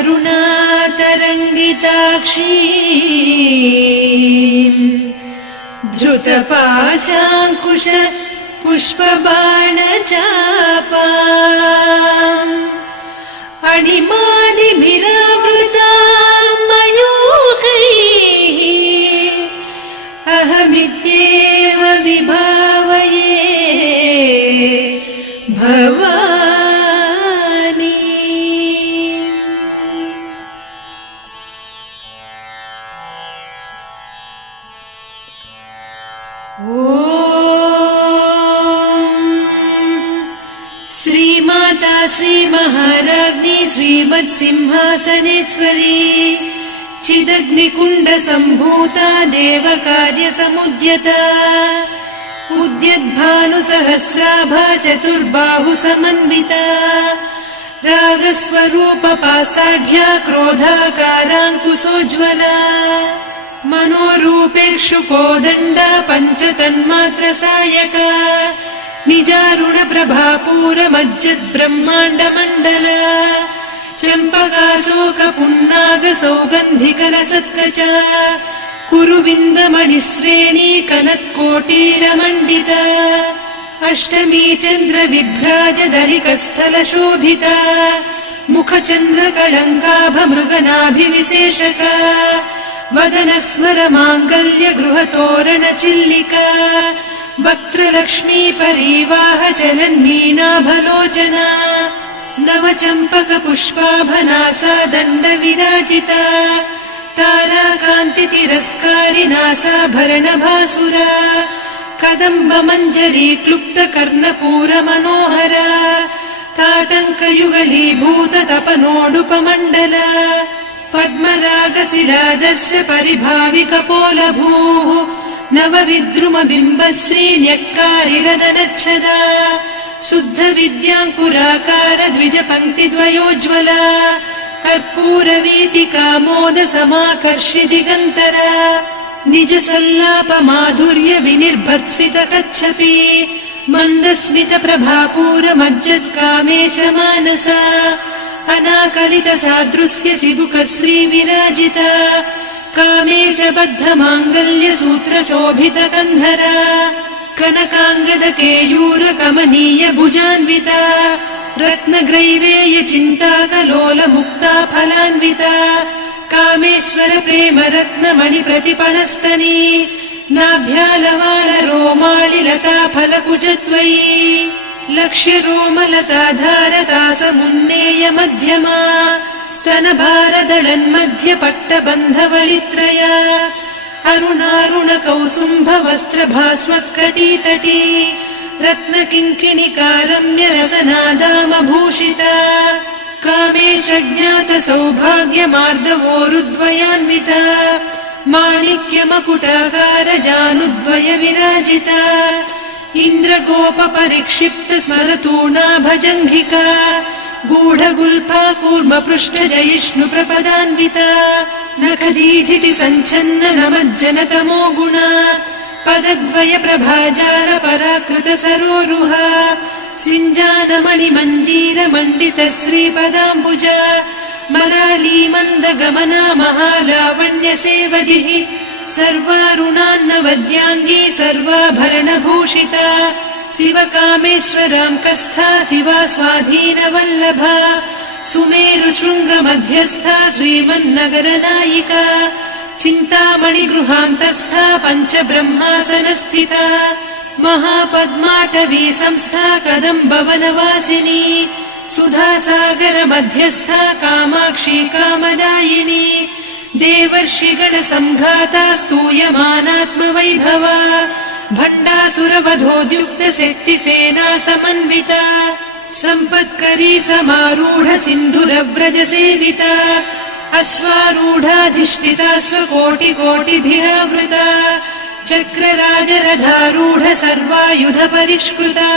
करुणातरङ्गिताक्षी धृतपाशाङ्कुश पुष्पबाणचापा अणिमादिभिरावृता मयूखैः अहमित्येव विभावये भवानी। श्रीमाता श्रीमहाराज्ञी श्रीमत्सिंहासनेश्वरी चिदग्निकुण्डसम्भूता देवकार्यसमुद्यता उद्यद्भानुसहस्राभा चतुर्बाहुसमन्विता रागस्वरूपपासाढ्या क्रोधाकाराङ्कुशोज्ज्वला मनोरूपेषु कोदण्डा पञ्चतन्मात्रसायका निजारुणप्रभापूरमज्जद्ब्रह्माण्डमण्डला चम्पकाशोकपुन्नागसौगन्धिकलसत्कचा कुरुविन्दमणिश्रेणी कनत्कोटीरमण्डिता अष्टमी चन्द्रविभ्राजदलिकस्थलशोभिता मुखचन्द्रकळङ्काभमृगनाभिविशेषका वदनस्मरमाङ्गल्य गृहतोरणचिल्लिका वक्त्रलक्ष्मी परिवाह चलन्मीनाभलोचना नवचम्पकपुष्पाभनासा दण्डविराजिता ताराकान्तितिरस्कारिनासाभरणभासुरा कदम्बमञ्जरी क्लुप्तकर्णपूरमनोहरा ताटङ्कयुगलीभूततपनोडुपमण्डला पद्मरागशिरादर्श परिभाविकपोलभूः नवविद्रुमबिम्बश्रीन्यक्कारिरदनच्छदा शुद्धविद्याङ्कुराकार द्विजपङ्क्तिद्वयोज्ज्वला कर्पूरवीटिकामोदसमाकर्षि दिगन्तरा निजसल्लापमाधुर्य विनिर्भर्त्सितकच्छपि मन्दस्मितप्रभापूरमज्जत्कामेशमानसा अनाकलितसादृश्य चिबुकश्रीविराजिता कामेशबद्धमाङ्गल्यसूत्रशोभितकन्धरा कनकाङ्गदकेयूरकमनीय भुजान्विता रत्नग्रैवेय चिन्ताकलोलमुक्ता फलान्विता कामेश्वर प्रेम रत्नमणि प्रतिपणस्तनी नाभ्यालवालरोमालिलता फलकुचत्वयी लक्ष्यरोमलताधारका समुन्नेय मध्यमा स्तनभारदलन्मध्य पट्टबन्धवळित्रया अरुणारुणकौसुम्भवस्त्रभास्वत्कटीतटी रत्नकिङ्किणिकारम्यरसनादामभूषिता कामेशज्ञातसौभाग्यमार्दवोरुद्वयान्विता माणिक्यमकुटाकारजानुद्वय विराजिता इन्द्रगोपपरिक्षिप्त स्मरतूणाभजङ्घिका गूढगुल्फा कूर्मपृष्ठजयिष्णुप्रपदान्विता नखदीधिति सञ्छन्न नमज्जनतमो गुणा पदद्वय प्रभाजाल पराकृत सरोरुहा सिञ्जानमणिमञ्जीरमण्डित श्रीपदाम्बुजा मराळी मन्दगमना महालावण्य सेवदिः सर्वारुणान्नवद्याङ्गी सर्वाभरणभूषिता शिवकामेश्वराङ्कस्था शिवा स्वाधीनवल्लभा सुमेरुशृङ्गमध्यस्था श्रीमन्नगरनायिका चिन्तामणिगृहान्तस्था पञ्चब्रह्मासनस्थिता महापद्माटवी संस्था कदम्बवनवासिनी सुधासागर मध्यस्था कामाक्षी कामदायिनी देवर्षिगणसंघाता स्तूयमानात्मवैभवा भण्डासुरवधोद्युक्त शक्तिसेना समन्विता सम्पत्करी समारूढ सिन्धुरव्रज सेविता अश्वारूढाधिष्ठिता स्वकोटिकोटिभिरावृता चक्रराजरथारूढ सर्वायुध परिष्कृता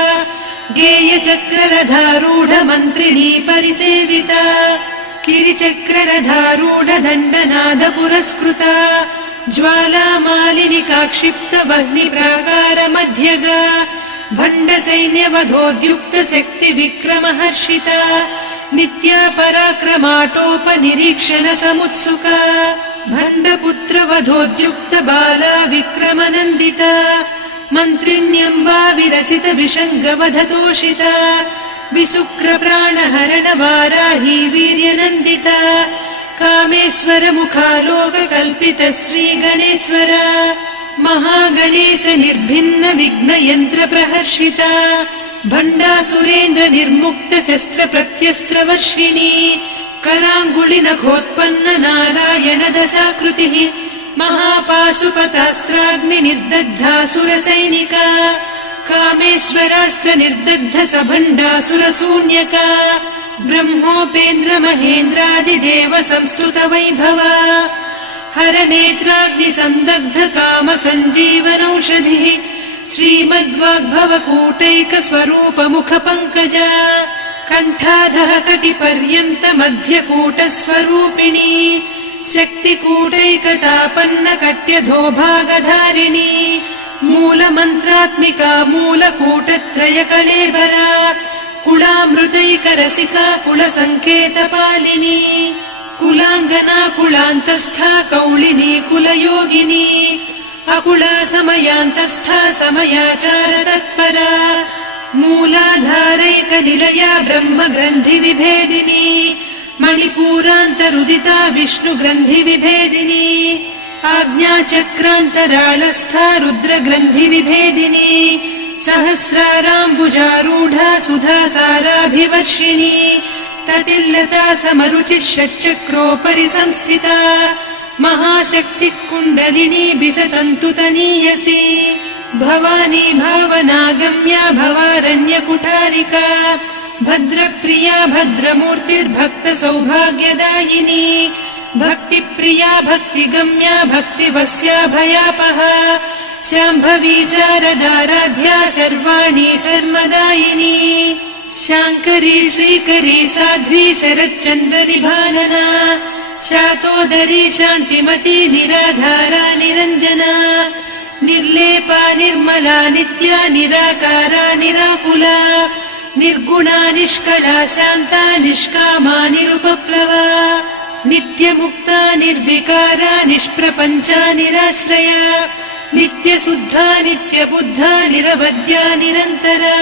गेयचक्ररथारूढ मन्त्रिणी परिसेविता किरिचक्ररथारूढ दण्डनाद पुरस्कृता ज्वालामालिनिकाक्षिप्त वह्निप्राकार मध्यगा भण्डसैन्यवधोद्युक्त शक्ति विक्रमहर्षिता नित्या पराक्रमाटोपनिरीक्षण समुत्सुका भण्डपुत्रवधोद्युक्त बाला विक्रमनन्दिता मन्त्रिण्यम्बा विरचित विषङ्गवधतोषिता विशुक्रप्राणहरण वाराही वीर्यनन्दिता कामेश्वर मुखालोककल्पित श्रीगणेश्वर महागणेश निर्भिन्न विघ्नयन्त्र प्रहर्षिता भण्डासुरेन्द्र निर्मुक्त शस्त्र प्रत्यस्त्रवर्षिणी कराङ्गुलि नखोत्पन्न नारायण दशाकृतिः महापाशुपतास्त्राग्नि निर्दग्धासुरसैनिका कामेश्वरास्त्र निर्दग्ध सभण्डासुर शून्यका ब्रह्मोपेन्द्र महेन्द्रादिदेव संस्तुत वैभवा हरनेत्राग्नि संदग्ध काम सञ्जीवनौषधिः श्रीमद्वाग्भव कूटैक स्वरूप मुख पंकजा कंठाधः कटिपर्यन्त मध्यकूट स्वरूपिणी शक्तिकूटैकतापन्न कट्यधोभागधारिणी मूलमन्त्रात्मिका मूलकूटत्रय कळेबरा कुलामृतैकरसिका कुलसङ्केतपालिनी कुलाङ्गना कुलान्तस्था कौलिनी कुलयोगिनी अकुला समयान्तस्था समयाचार तत्परा मूलाधारैक निलया ब्रह्म ग्रन्थि विभेदिनी मणिपूरान्तरुदिता विष्णु ग्रन्थि विभेदिनी आज्ञाचक्रान्तराळस्था रुद्र ग्रन्थि विभेदिनी सहस्राराम्बुजारूढा सुधा साराभिवर्षिणी तटिल्लता समरुचिः षट्चक्रोपरि संस्थिता महाशक्ति कुण्डलिनी बिसतन्तु तनीयसी भवानी भावनागम्या भवारण्य कुठारिका भद्रप्रिया भद्रमूर्तिर्भक्त सौभाग्यदायिनी भक्तिप्रिया भक्तिगम्या भक्तिवस्या भयापहा शाम्भवी शारदाराध्या सर्वाणि सर्वदायिनी शाङ्करी श्रीकरी साध्वी शरच्चन्द्रनिभानना शातोदरी शान्तिमती निराधारा निरञ्जना निर्लेपा निर्मला नित्या निराकारा निराकुला निर्गुणा निष्कला शान्ता निष्कामा निरुपप्लवा नित्यमुक्ता निर्विकारा निष्प्रपञ्चा निराश्रया नित्यशुद्धा नित्यबुद्धा निरवद्या निरन्तरा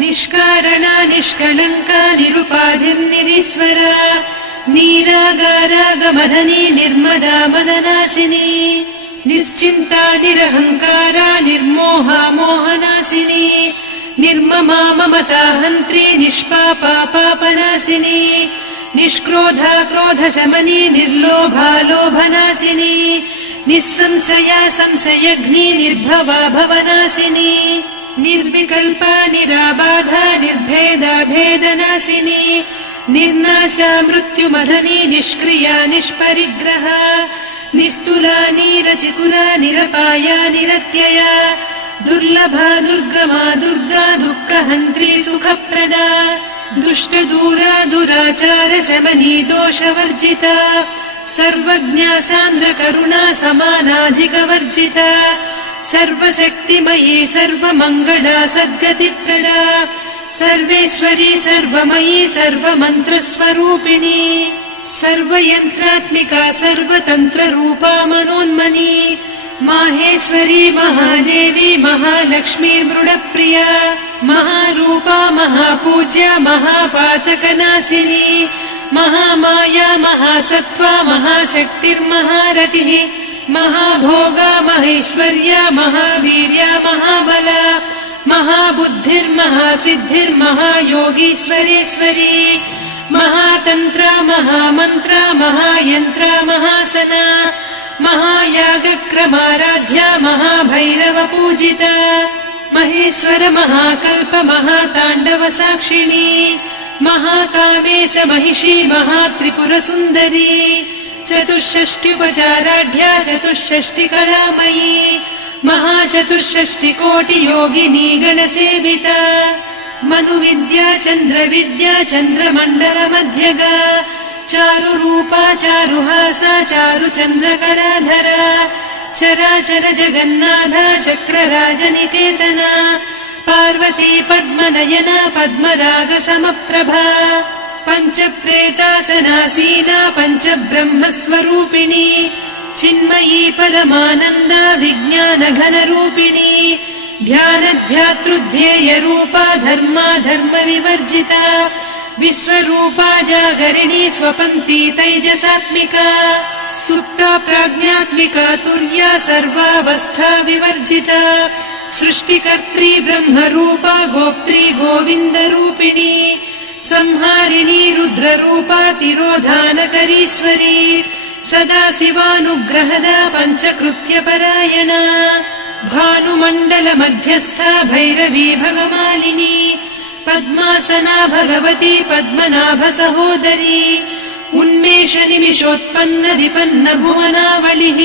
निष्कारणा निष्कलङ्का निरुपाधिर्निरीश्वरा नीरागारागमदनी निर्मदा मदनासिनी निश्चिन्ता निरहङ्कारा निर्मोहा मोहनासिनी निर्ममा ममता हन्त्री निष्पापा पापनासिनी निष्क्रोधा क्रोधशमनी निर्लोभा लोभनासिनी निस्संशया संशयघ्नी निर्भवा भवनासिनी निर्विकल्पा निराबाधा निर्भेदा भेदनासिनी निर्नाशा मृत्युमदनी निष्क्रिया निष्परिग्रहा निस्तुला नीरचिकुरा निरपाया निरत्यया दुर्लभा दुर्गमा दुर्गा दुःखहन्त्री सुखप्रदा दुष्टदूरा दुराचार शमनी दोषवर्जिता सर्वज्ञा सान्द्र करुणा समानाधिकवर्जिता सर्वशक्तिमयी सर्वमङ्गला सद्गतिप्रदा सर्वेश्वरी सर्वमयी सर्वमन्त्रस्वरूपिणी सर्वयन्त्रात्मिका सर्वतन्त्ररूपा मनोन्मनी माहेश्वरी महादेवी महालक्ष्मी मृडप्रिया महारूपा महापूज्या महापातकनाशिनी महामाया महासत्त्वा महाशक्तिर्महारतिः महाभोगा महेश्वर्या महावीर्या महाबला महाबुद्धिर्महासिद्धिर्महायोगीश्वरेश्वरी महातन्त्रा महामन्त्रा महायन्त्रा महासना महायागक्रमाराध्या महाभैरवपूजिता महेश्वर महाकल्प महाताण्डव साक्षिणी महाकामेश महिषी महात्रिपुरसुन्दरी चतुष्षष्ट्युपचाराढ्या चतुष्षष्टिकलामयी महाचतुष्षष्टिकोटियोगिनी गणसेविता मनुविद्या चन्द्रविद्या चन्द्रमण्डलमध्यगा चारुरूपा चारुहासा चारुचन्द्रकलाधरा चराचर जगन्नाथा चक्रराजनिकेतना पार्वती पद्मनयना पद्मरागसमप्रभा पञ्चप्रेतासनासीना पञ्चब्रह्मस्वरूपिणी चिन्मयी परमानन्दा विज्ञानघनरूपिणी ध्यानध्यातृध्येयरूपा धर्मा धर्मविवर्जिता विश्वरूपा जागरिणी स्वपन्ती तैजसात्मिका सुप्ता प्राज्ञात्मिका तुर्या सर्वावस्था विवर्जिता सृष्टिकर्त्री ब्रह्मरूपा गोप्त्री गोविन्दरूपिणी संहारिणी रुद्ररूपा तिरोधानकरीश्वरी सदा शिवानुग्रहदा पञ्चकृत्यपरायणा भानुमण्डल मध्यस्था भैरवी भगमालिनी पद्मासना भगवती पद्मनाभ सहोदरी उन्मेष निमिषोत्पन्न विपन्न भुवनावलिः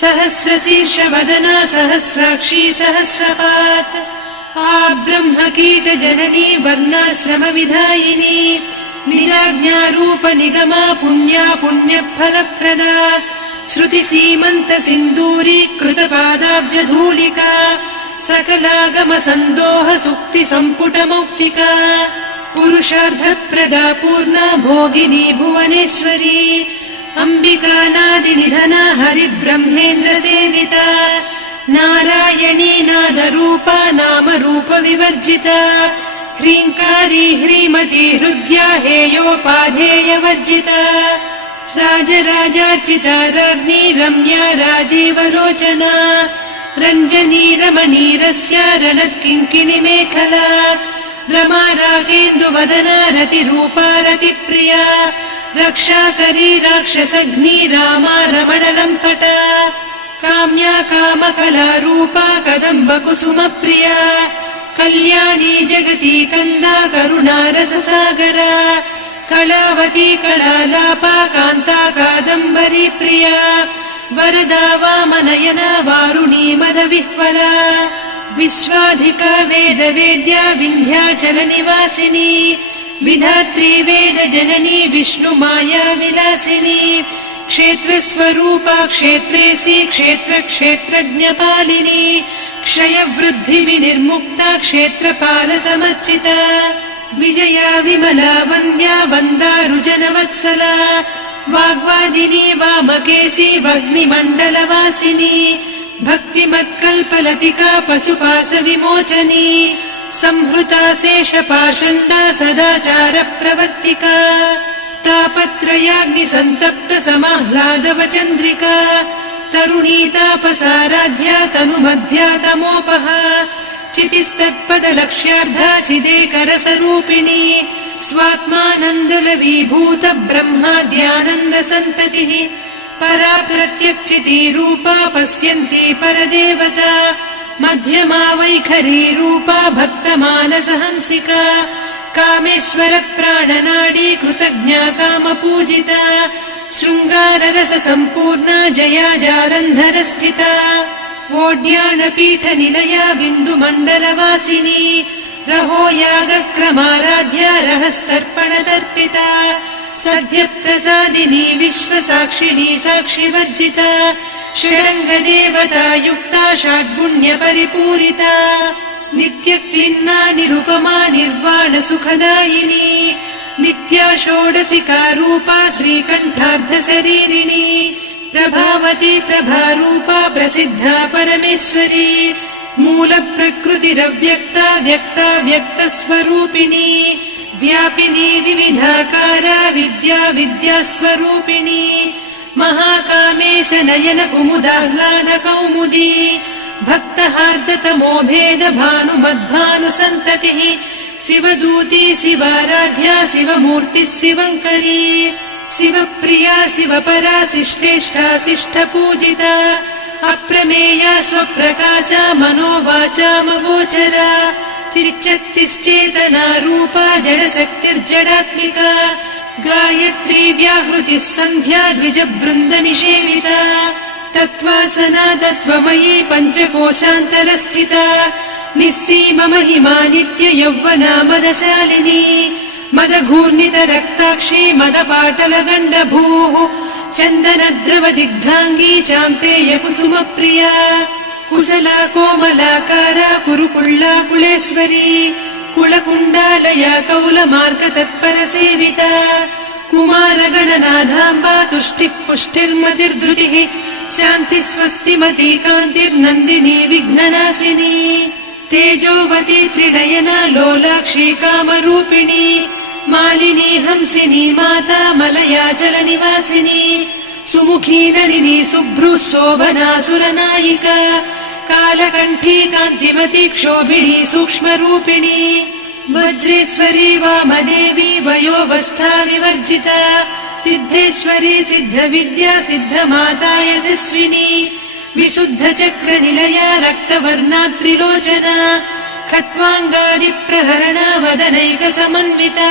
सहस्रशीर्ष वदना सहस्राक्षी सहस्रपात् ब्रह्म कीट जननी वर्णाश्रम विधायिनी निजाज्ञारूप निगमा पुण्या पुण्यफलप्रदा श्रुति सीमन्त सिन्दूरी कृत पादाब्ज धूलिका सकलागम सन्दोह सुक्ति सम्पुट मौक्तिका पुरुषार्थप्रदा पूर्णा भोगिनी भुवनेश्वरी अंबिका नादिनिधना हरिब्रह्मेन्द्र सेविता नारायणी नादरूपा नाम रूप विवर्जिता ह्रीङ्कारी ह्रीमती हृद्या हेयोपाधेयवर्जिता राजराजार्चिता राज्ञी रम्या राजीवलोचना रञ्जनी रमणीरस्या रणत्किङ्किणी मेखला रमा रागेन्दुवदना रतिरूपा रतिप्रिया रक्षाकरी राक्षसघ्नी रामा रमणलम्पटा काम्या कामकलारूपा कदम्बकुसुमप्रिया कल्याणी जगती कन्दा करुणा रससागरा कलावती कलालापा कान्ता कादम्बरी प्रिया वरदा वामनयना वारुणी मदविह्वला विश्वाधिका वेदवेद्या विन्ध्याचल निवासिनी विधात्री वेद जननी विष्णु माया विलासिनी क्षेत्रस्वरूपा क्षेत्रेसी क्षेत्र क्षेत्रज्ञपालिनी क्षयवृद्धि विनिर्मुक्ता क्षेत्रपाल समर्चिता विजया विमला वन्द्या वन्दारुजनवत्सला वाग्वादिनी वामकेशी वह्निमण्डलवासिनी भक्तिमत्कल्पलतिका पशुपाश विमोचनी संहृता शेषपाषण्डा सदाचार प्रवर्तिका तापत्रयाग्नि सन्तप्त समाह्लादवचन्द्रिका तरुणी तापसाराध्या तनुमध्या तमोपहा चितिस्तत्पदलक्ष्यार्धा चिदेकरसरूपिणी स्वात्मानन्दलवीभूत ब्रह्माद्यानन्द सन्ततिः परा प्रत्यक्षिती रूपा पश्यन्ती परदेवता मध्यमा वैखरी रूपा भक्तमानसहंसिका कामेश्वर प्राणनाडी कृतज्ञा कामपूजिता शृङ्गाररस सम्पूर्णा जया जालन्धर स्थिता वोड्याणपीठ निलया बिन्दुमण्डलवासिनी रहो यागक्रमाराध्या रहस्तर्पणतर्पिता सद्यप्रसादिनी विश्वसाक्षिणी साक्षिवर्जिता षडङ्गदेवता युक्ता षड्गुण्यपरिपूरिता नित्यक्लिन्ना निरुपमा निर्वाण सुखदायिनी नित्या षोडशिका रूपा श्रीकण्ठार्धशरीरिणी प्रभावती प्रभारूपा प्रसिद्धा परमेश्वरी मूल प्रकृतिरव्यक्ता व्यक्ता व्यक्तस्वरूपिणी व्यापिनी विविधाकारा विद्या विद्यास्वरूपिणी महाकामेश नयन कुमुदाह्लाद कौमुदी भक्तहार्दतमो भेद भानुमद्भानुसन्ततिः शिवदूती शिवाराध्या शिवमूर्तिः शिवङ्करी शिवप्रिया शिवपरा शिष्टेष्टा शिष्टपूजिता अप्रमेया स्वप्रकाशा मनोवाचामगोचरा चिच्चक्तिश्चेतना रूपा जडशक्तिर्जडात्मिका गायत्री व्याहृतिः सन्ध्या द्विजबृन्दनिषेविता तत्त्वासना तत्त्वमयी पञ्चकोशान्तरस्थिता निस्सीम महिमा नित्य यौवना मदशालिनी मदघूर्णित रक्ताक्षी मदपाटलगण्डभूः चन्दनद्रव दिग्धाङ्गी चाम्पेय कुसुमप्रिया कुशला कोमलाकारा कुरुकुल्ला कुलेश्वरी कुलकुण्डालया कौलमार्गतत्परसेविता कुमारगणनाथाम्बा तुष्टिः पुष्टिर्मतिर्धृतिः शान्तिः स्वस्तिमती कान्तिर्नन्दिनी विघ्ननाशिनी तेजोवती त्रिनयना लोलाक्षी कामरूपिणी मालिनी हंसिनी माता मलया जलनिवासिनी सुमुखी नलिनी शुभ्रुः शोभना सुरनायिका कालकण्ठी कान्तिमती क्षोभिणी सूक्ष्मरूपिणी वज्रेश्वरी वामदेवी वयोवस्था विवर्जिता सिद्धेश्वरी सिद्धविद्या सिद्धमाता यशस्विनी विशुद्धचक्रनिलया रक्तवर्णा त्रिलोचना खट्वाङ्गादिप्रहरणा वदनैकसमन्विता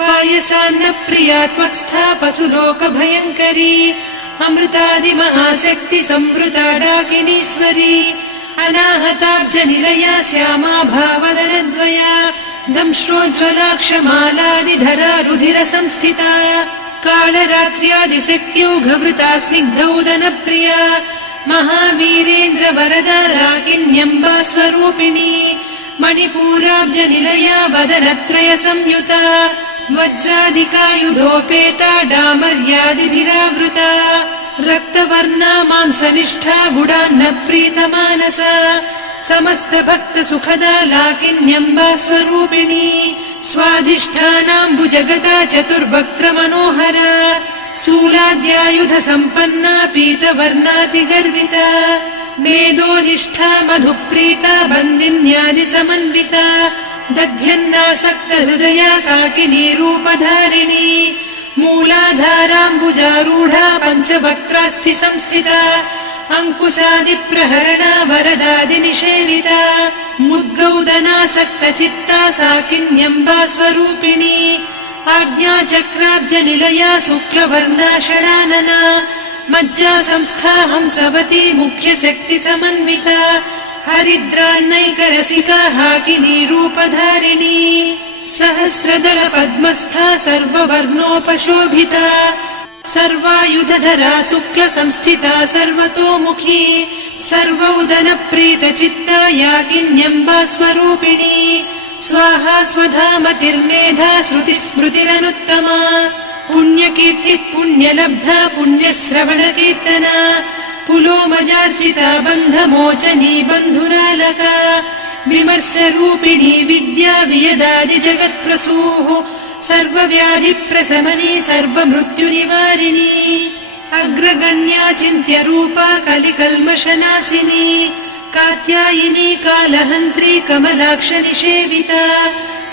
पायसान्नप्रिया त्वक्स्था पशुलोकभयङ्करी अमृतादिमहाशक्ति संवृता डाकिनीश्वरी अनाहताब्जनिलया श्यामा भावदनद्वया दंश्रोज्ज्वलाक्षमालादिधरा रुधिरसंस्थिता कालरात्र्यादिशक्त्यौघवृता स्निग्धौदनप्रिया महावीरेन्द्रवरदा राकिन्यम्बा स्वरूपिणी मणिपूराब्जनिलया वदनत्रय संयुता वज्रादिकायुधोपेता डामर्यादिभिरावृता रक्तवर्णा मांसनिष्ठा गुडान्नप्रीतमानसा समस्तभक्तसुखदा लाकिन्यम्बा स्वरूपिणी स्वाधिष्ठानाम्बुजगदा चतुर्वक्त्रमनोहरा शूलाद्यायुधसम्पन्ना पीतवर्णातिगर्विता मेधोनिष्ठा मधुप्रीता बन्दिन्यादिसमन्विता दध्यन्नासक्तहृदया काकिनी रूपधारिणी मूलाधाराम्बुजारूढा पञ्चवक्त्रास्थि संस्थिता अङ्कुशादिप्रहरणा वरदादिनिषेविता मुद्गौदनासक्तचित्ता साकिन्यम्बा स्वरूपिणी आज्ञाचक्राब्जनिलया शुक्लवर्णा षडानना मज्जा संस्था हंसवती मुख्यशक्तिसमन्विता हरिद्रान्नैकरसिका हाकिनी रूपधारिणी सहस्रदल पद्मस्था सर्ववर्णोपशोभिता सर्वायुधधरा शुक्ल संस्थिता सर्वतोमुखी सर्वौदनप्रीतचित्ता याकिन्यम्बा स्वरूपिणी स्वाहा स्वधामतिर्मेधा श्रुतिस्मृतिरनुत्तमा पुण्यकीर्तिः पुण्यलब्धा पुण्यश्रवणकीर्तना पुलोमजार्चिता बन्धमोचनी बन्धुरालका विमर्शरूपिणी विद्या वियदादि जगत्प्रसूः सर्वव्याधिप्रशमनी सर्वमृत्युनिवारिणी अग्रगण्या चिन्त्यरूपा कलिकल्मषनाशिनी कात्यायिनी कालहन्त्री कमलाक्षनिषेविता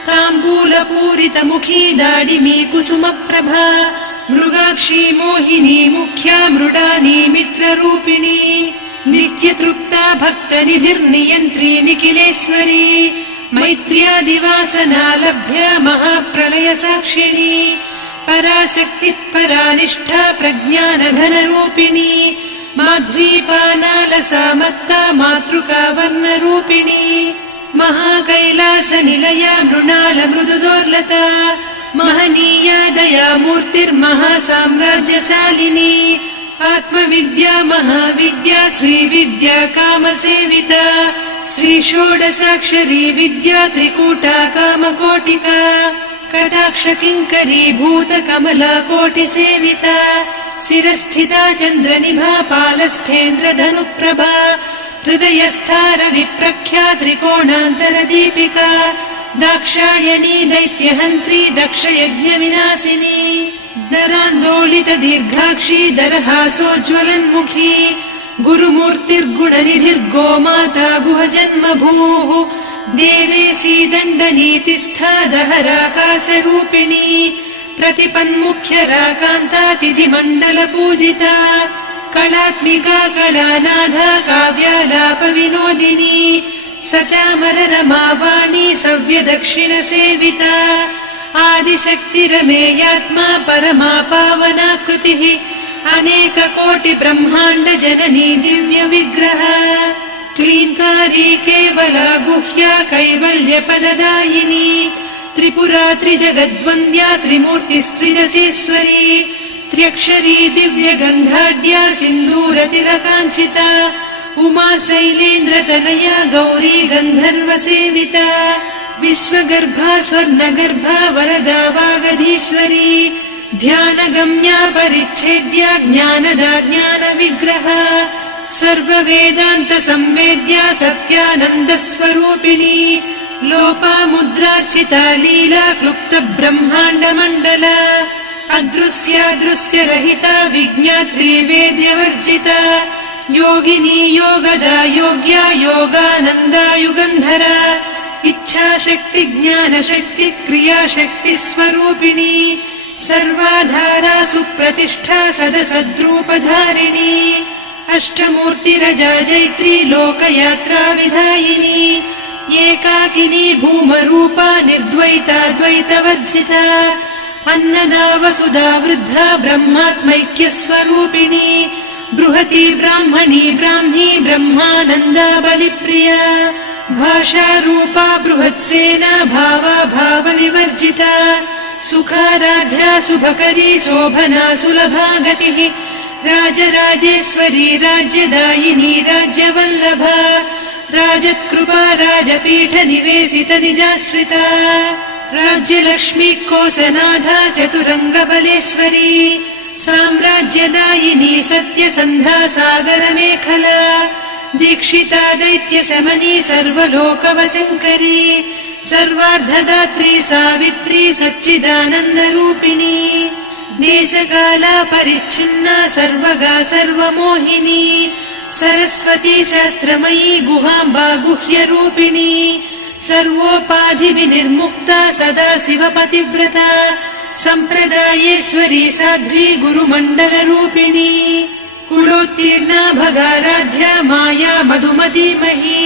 ताम्बूलपूरितमुखी दाडिमी कुसुमप्रभा मृगाक्षी मोहिनी मुख्या मृडानी मित्ररूपिणी नित्यतृप्ता भक्तनिधिर्नियन्त्री निखिलेश्वरी मैत्र्यादिवासना लभ्या महाप्रलयसाक्षिणी पराशक्तिः परानिष्ठा प्रज्ञानघनरूपिणी माध्वीपानालसामत्ता मातृका वर्णरूपिणी महाकैलासनिलया मृणालमृदुदोर्लता महनीया दयामूर्तिर्महासाम्राज्यशालिनी आत्मविद्या महाविद्या श्रीविद्या कामसेविता श्रीषोडशाक्षरी विद्या त्रिकूटा कामकोटिका कटाक्षकिङ्करी भूतकमला कोटिसेविता शिरस्थिता चन्द्रनिभा पालस्थेन्द्रधनुप्रभा हृदयस्था रविप्रख्या त्रिकोणान्तरदीपिका दाक्षायणी दैत्यहन्त्री दक्षयज्ञविनाशिनी दरान्दोलित दीर्घाक्षी दरहासोज्ज्वलन्मुखी गुरुमूर्तिर्गुणनिधिर्गोमाता गुहजन्मभूः देवेशी दण्डनीतिस्था दहराकाशरूपिणी प्रतिपन्मुख्यराकान्ता तिथिमण्डलपूजिता कलात्मिका कलानाधा काव्यालापविनोदिनी सचामररमावाणी सव्यदक्षिणसेविता आदिशक्तिरमेयात्मा परमा पावनाकृतिः अनेककोटिब्रह्माण्डजननी दिव्यविग्रह क्लीङ्कारी केवला गुह्या कैवल्यपददायिनी त्रिपुरा त्रिजगद्वन्द्या त्रिमूर्तिस्त्रिदशेश्वरी त्र्यक्षरी दिव्यगन्धाढ्या सिन्दूरतिलकाञ्चिता उमा शैलेन्द्रतनया गौरी गन्धर्वसेविता विश्वगर्भा स्वर्णगर्भा वरदा वागधीश्वरी ध्यानगम्या परिच्छेद्या ज्ञानदा ज्ञानविग्रहा सर्ववेदान्त संवेद्या सत्यानन्दस्वरूपिणी लोपामुद्रार्चिता लीला क्लुप्त ब्रह्माण्डमण्डला अदृश्यादृश्यरहिता विज्ञात्री वेद्यवर्जिता योगिनी योगदा योग्या योगानन्दा युगन्धरा इच्छाशक्ति ज्ञानशक्ति क्रियाशक्ति स्वरूपिणी सर्वाधारा सुप्रतिष्ठा सदसद्रूपधारिणी अष्टमूर्तिरजा जैत्री लोकयात्रा विधायिनी एकाकिनी भूमरूपा निर्द्वैता द्वैतवर्जिता अन्नदा वसुधा वृद्धा ब्रह्मात्मैक्यस्वरूपिणी बृहती ब्राह्मणी ब्राह्मी ब्रह्मानन्दा बलिप्रिया भाषारूपा बृहत्सेना भावा भावविवर्जिता सुखाराध्या शुभकरी शोभना सुलभा गतिः राजराजेश्वरी राज्यदायिनी राज्यवल्लभा राजत्कृपा राजपीठ निवेशित निजाश्रिता राज्यलक्ष्मी कोसनाधा चतुरङ्गबलेश्वरी साम्राज्यदायिनी सत्यसन्धा सागरमेखला दीक्षिता दैत्यशमनी सर्वलोकवशङ्करी सर्वार्धदात्री सावित्री सच्चिदानन्दरूपिणी देशकाला परिच्छिन्ना सर्वगा सर्वमोहिनी सरस्वती शास्त्रमयी गुहाम्बा गुह्यरूपिणी सर्वोपाधिविनिर्मुक्ता सदा शिवपतिव्रता सम्प्रदायेश्वरी साध्वी गुरुमण्डलरूपिणी कुलोत्तीर्णा भगाराध्या माया मधुमतीमही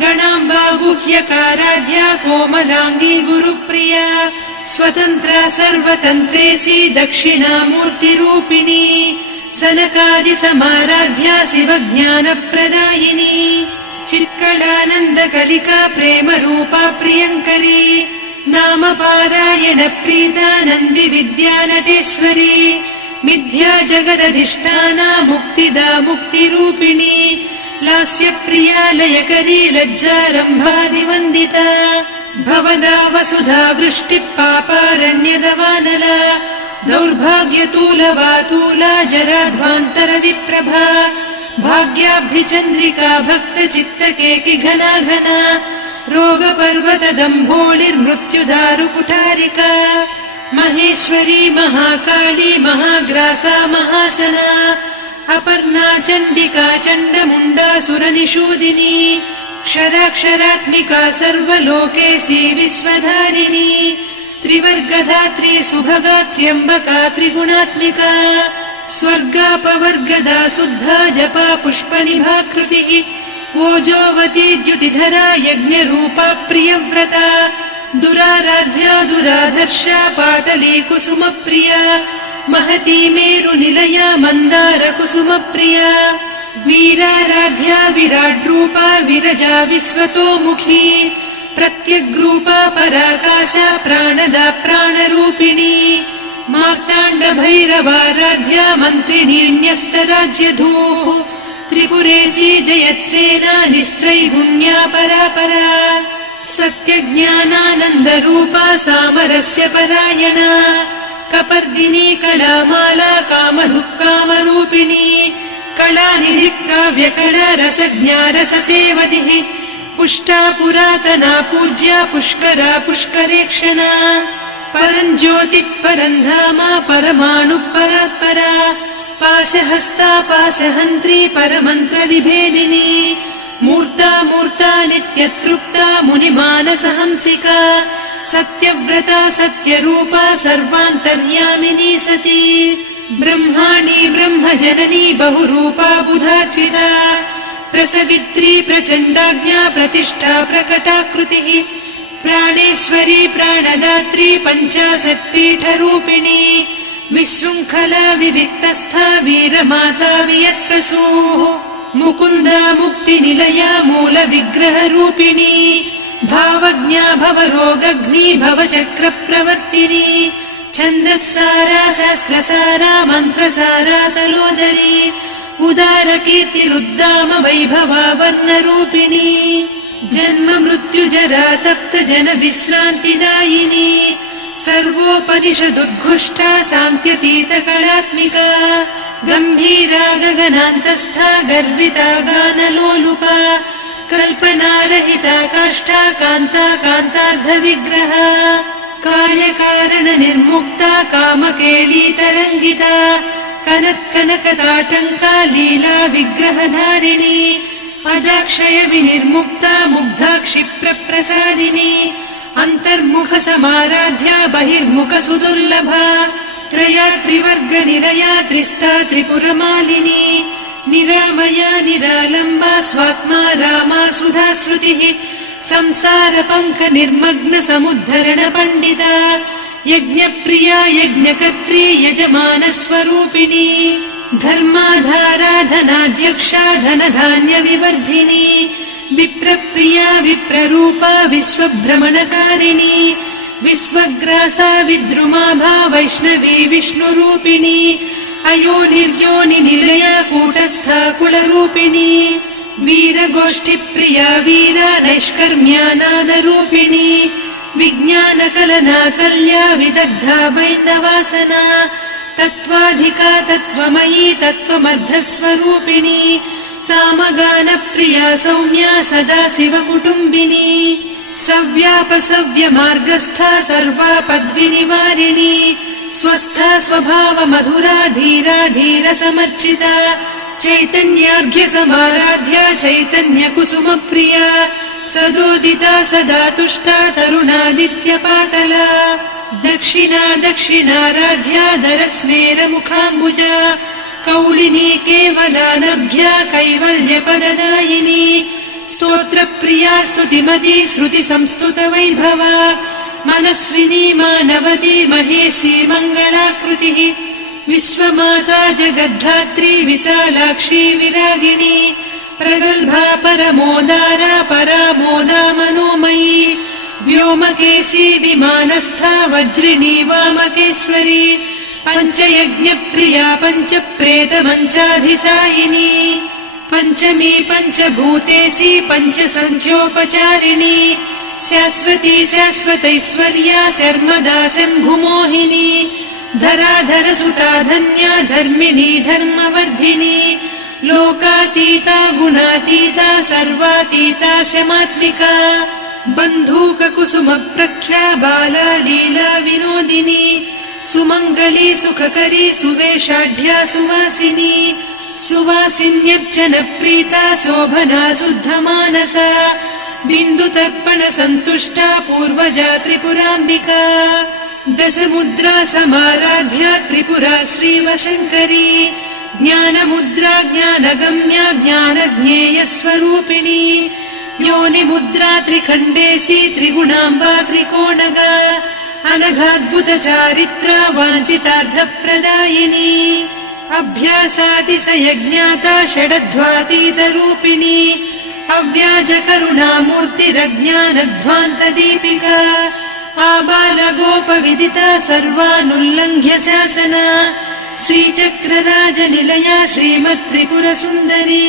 गणाम्बा गुह्यकाराध्या कोमलाङ्गी गुरुप्रिया स्वतन्त्रा सर्वतन्त्रेसी दक्षिणामूर्तिरूपिणी सनकादिसमाराध्या शिवज्ञानप्रदायिनी चित्कलानन्दकलिका प्रेमरूपा प्रियङ्करी नामपारायण प्रीता नन्दिविद्या नटेश्वरी मिथ्या जगदधिष्ठाना मुक्तिदा मुक्तिरूपिणी लास्यप्रिया लयकरी लज्जारम्भादिवन्दिता भवदा वसुधा वृष्टिः पापारण्यदवानला दौर्भाग्यतूलवातूला जराध्वान्तरविप्रभा भाग्याब्धिचन्द्रिका भक्तचित्तकेकि घना घना रोगपर्वतदम्भोळिर्मृत्युदारुकुठारिका महेश्वरी महाकाली महाग्रासा महाशना अपर्णा चण्डिका चण्डमुण्डा सुरनिषूदिनी क्षराक्षरात्मिका सर्वलोकेशी विश्वधारिणी त्रिवर्गधात्री सुभगा त्र्यम्बका त्रिगुणात्मिका स्वर्गापवर्गदा शुद्धा जपा पुष्पनिभाकृतिः ओजोवती द्युतिधरा यज्ञरूपा प्रियव्रता दुराराध्या दुरादर्शा पाटली कुसुमप्रिया महती मेरुनिलया मन्दार कुसुमप्रिया वीराराध्या विराड्रूपा विरजा विश्वतोमुखी प्रत्यग्रूपा पराकाशा प्राणदा प्राणरूपिणी मार्ताण्ड भैरवाराध्या मन्त्रिणी न्यस्तराज्यधूः त्रिपुरेशी जयत्सेना निस्त्रैगुण्या परापरा सत्यज्ञानानन्दरूपा सामरस्य परायणा कपर्दिनी कलामाला कामधुक्कामरूपिणी कलानिधिः काव्यकला रसज्ञा रससेवतिः पुष्टा पुरातना पूज्या पुष्करा पुष्करेक्षणा परञ्ज्योतिः परन्धामा परमाणुः परात्परा पाशहस्ता पाशहन्त्री परमन्त्रविभेदिनी मूर्ता मूर्ता नित्यतृप्ता मुनिमानसहंसिका सत्यव्रता सत्यरूपा सर्वान्तर्यामिनी सती ब्रह्माणी ब्रह्मजननी बहुरूपा बुधार्चिता प्रसवित्री प्रचण्डाज्ञा प्रतिष्ठा प्रकटाकृतिः प्राणेश्वरी प्राणदात्री पञ्चाशत्पीठरूपिणी विशृङ्खला विविक्तस्था वीरमाता वियत्प्रसूः मुकुन्दा मुक्तिनिलया मूलविग्रहरूपिणी भावज्ञा भवरोगग्नी भवचक्रप्रवर्तिनी छन्दस्सारा शास्त्रसारा मन्त्रसारा तलोदरी उदारकीर्तिरुद्दाम वैभवा वर्णरूपिणी जन्म मृत्युजरा तप्त जन विश्रान्तिदायिनी सर्वोपनिषदुद्घुष्टा सान्त्यतीत कलात्मिका गम्भीरा गगनान्तस्था गर्विता गानलोलुपा कल्पनारहिता काष्ठा कान्ता कान्तार्धविग्रहा कार्यकारण निर्मुक्ता कामकेळीतरङ्गिता कनत्कनकताटङ्का लीला विग्रहधारिणी अजाक्षय विनिर्मुक्ता मुग्धा क्षिप्रप्रसादिनी अन्तर्मुख समाराध्या बहिर्मुख सुदुर्लभा त्रया त्रिवर्गनिलया त्रिस्ता त्रिपुरमालिनी निरामया निरालम्बा स्वात्मा रामा सुधा श्रुतिः संसार पङ्क निर्मग्न समुद्धरण पण्डिता यज्ञप्रिया यज्ञकर्त्री यजमान स्वरूपिणी धर्माधारा धनाध्यक्षा धनधान्य विवर्धिनी विप्रप्रिया विप्ररूपा विश्वभ्रमणकारिणी विश्वग्रासा विद्रुमाभा वैष्णवी विष्णुरूपिणी अयोनिर्योनि निलया कूटस्था कुलरूपिणी वीरगोष्ठिप्रिया वीरा नैष्कर्म्यानादरूपिणी विज्ञानकलना कल्या विदग्धा वैन्दवासना तत्त्वाधिका तत्त्वमयी तत्त्वमर्धस्वरूपिणी सामगानप्रिया सौम्या सदा शिवकुटुम्बिनी सव्यापसव्यमार्गस्था सर्वापद्विनिवारिणी स्वस्था स्वभावमधुरा धीरा धीरसमर्चिता चैतन्यार्घ्य समाराध्या चैतन्यकुसुमप्रिया सदोदिता सदा तुष्टा तरुणादित्यपाटला दक्षिणा दक्षिणाराध्या दरस्मेरमुखाम्बुजा कौलिनी केवलानभ्या कैवल्यपददायिनी स्तोत्रप्रिया स्तुतिमती श्रुतिसंस्तुतवैभवा मनस्विनी मानवती महेशी मङ्गलाकृतिः विश्वमाता जगद्धात्री विशालाक्षी विरागिणी प्रगल्भा परमोदारा परामोदा मनोमयी व्योमकेशी विमानस्था वज्रिणी वामकेश्वरी पञ्चयज्ञप्रिया पञ्चप्रेतमञ्चाधिसायिनी पञ्चमी पञ्चभूतेशी पञ्चसङ्ख्योपचारिणी शाश्वती शाश्वतैश्वर्या शर्मदा शम्भुमोहिनी धराधरसुता धन्या धर्मिणी धर्मवर्धिनी लोकातीता गुणातीता सर्वातीता शमात्मिका बन्धूककुसुमप्रख्या बाला लीला विनोदिनी सुमङ्गली सुखकरी सुवेशाढ्या सुवासिनी सुवासिन्यर्चनप्रीता शोभना शुद्धमानसा बिन्दुतर्पण सन्तुष्टा पूर्वजा त्रिपुराम्बिका दशमुद्रा समाराध्या त्रिपुरा श्रीवशङ्करी ज्ञानमुद्रा ज्ञानगम्या ज्ञानज्ञेयस्वरूपिणी योनिमुद्रा त्रिखण्डेशी त्रिगुणाम्बा त्रिकोणगा अनघाद्भुतचारित्रा वाञ्छितार्थप्रदायिनी अभ्यासातिशयज्ञाता षडध्वातीतरूपिणी अव्याजकरुणामूर्तिरज्ञानध्वान्तदीपिका आबालगोपविदिता सर्वानुल्लङ्घ्य शासना श्रीचक्रराजनिलया श्रीमत्त्रिपुरसुन्दरी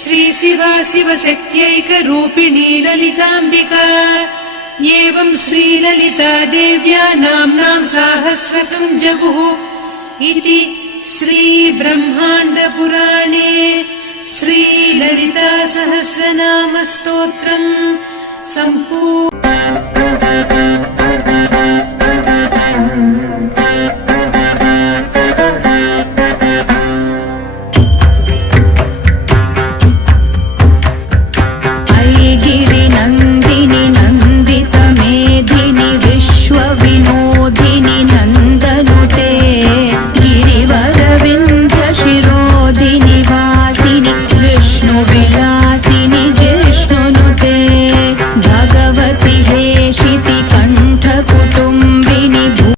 श्रीशिवा शिवशक्त्यैकरूपिणी ललिताम्बिका एवं श्रीललिता देव्या नाम्नां साहस्रकं जगुः इति श्रीब्रह्माण्डपुराणे श्रीललिता सहस्रनामस्तोत्रम् सम्पूर्णम्। गिरिनन्दिनि नन्दितमेधिनि विश्वविनोदिनि नन्दनुते गिरिवरविन्ध्यशिरोधिनि वासिनि विष्णुविलासिनि